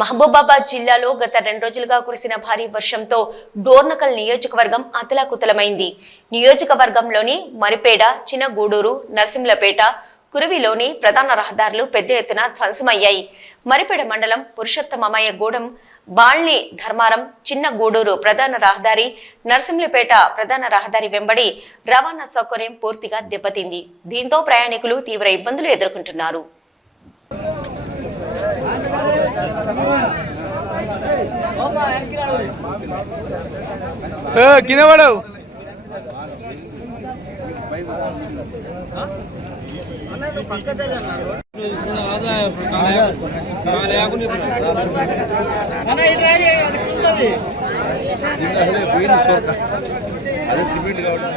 మహబూబాబాద్ జిల్లాలో గత 2 రోజులుగా కురిసిన భారీ వర్షంతో డోర్నకల్ నియోజకవర్గం అతలాకుతలమైంది. నియోజకవర్గంలోని మరిపేడ, చిన్నగూడూరు, నర్సింలపేట, కురువిలోని ప్రధాన రహదారులు పెద్ద ఎత్తున ధ్వంసమయ్యాయి. మరిపేడ మండలం పురుషోత్తమయ్య గూడెం, బాల్ని ధర్మారం, చిన్నగూడూరు ప్రధాన రహదారి, నర్సింలపేట ప్రధాన రహదారి వెంబడి రవాణా సౌకర్యం పూర్తిగా దెబ్బతింది. దీంతో ప్రయాణికులు తీవ్ర ఇబ్బందులు ఎదుర్కొంటున్నారు. కింద పడవు అదే సిమెంట్ కావడం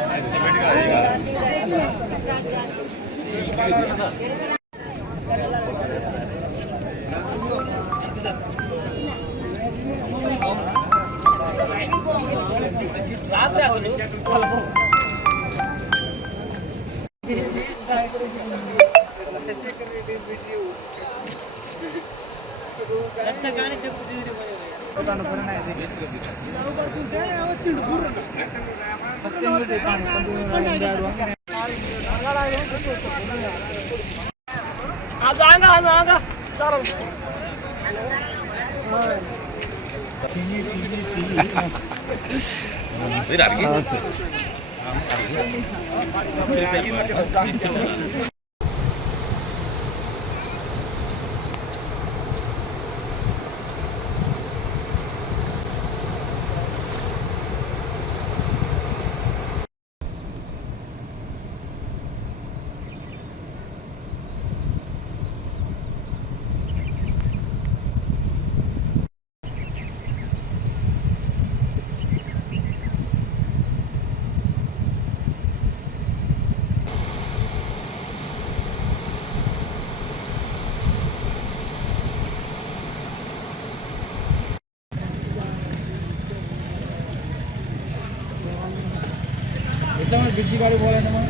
బ్రిడ్జి కాడికి పోలేదమ్మా.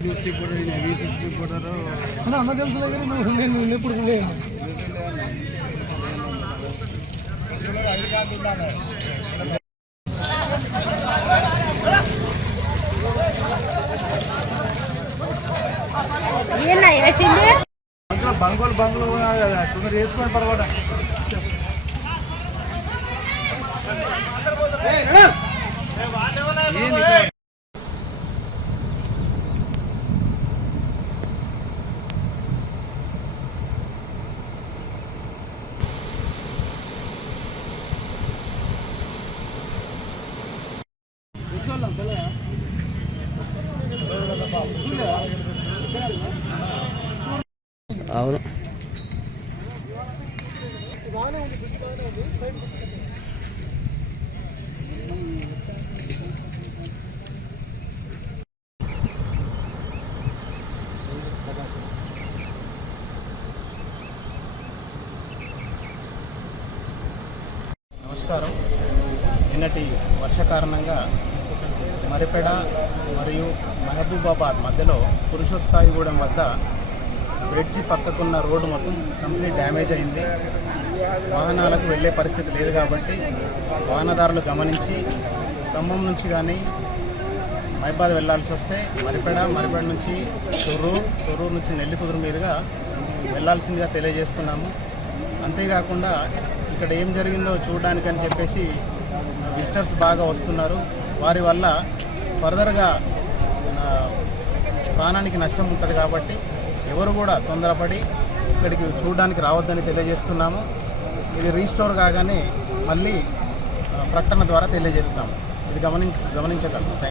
న్యూస్ రిపోర్టర్ న్యూస్ రిపోర్టర్ అన్న తెలుసు దగ్గర నువ్వు ఎప్పుడు బంగులు తొందర వేసుకొని పర్వాడ అవును. నమస్కారం. నిన్నటి వర్ష కారణంగా మరిపేడ మరియు మహబూబాబాద్ మధ్యలో పురుషోత్తమయ్యగూడెం వద్ద బ్రిడ్జి పక్కకున్న రోడ్డు మొత్తం కంప్లీట్ డ్యామేజ్ అయింది. వాహనాలకు వెళ్ళే పరిస్థితి లేదు కాబట్టి వాహనదారులు గమనించి ఖమ్మం నుంచి కానీ మహబూబాబాద్ వెళ్ళాల్సి వస్తే మరిపేడ నుంచి తొర్రూరు నుంచి నెల్లికుదురు మీదుగా వెళ్ళాల్సిందిగా తెలియజేస్తున్నాము. అంతేకాకుండా ఇక్కడ ఏం జరిగిందో చూడడానికని చెప్పేసి విజిటర్స్ బాగా వస్తున్నారు. వారి వల్ల ఫర్దర్గా ప్రాణానికి నష్టం ఉంటుంది కాబట్టి ఎవరు కూడా తొందరపడి ఇక్కడికి చూడడానికి రావద్దని తెలియజేస్తున్నాము. ఇది రీస్టోర్ కాగానే మళ్ళీ ప్రకటన ద్వారా తెలియజేస్తాము. ఇది గమనించగలము.